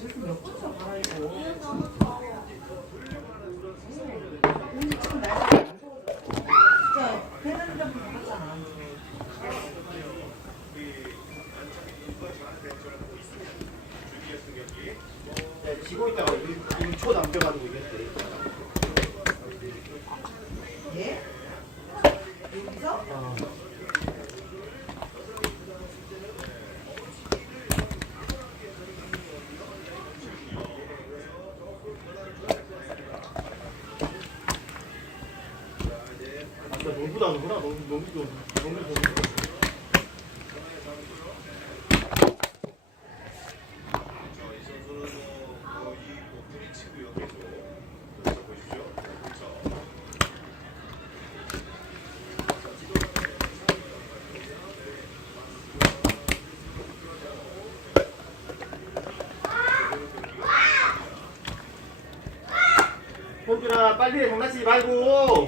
이렇게 몇 번째 갈아입어. 오늘 지금 날씨가 안 더워졌어. 진짜 배는 좀 바꿨잖아. 지고 있다가 1초 남겨가지고 이겼대. 예? 여기서? 아까 농구도 하는구나. 농구도. 현준아 빨리 해 장난치지 말고.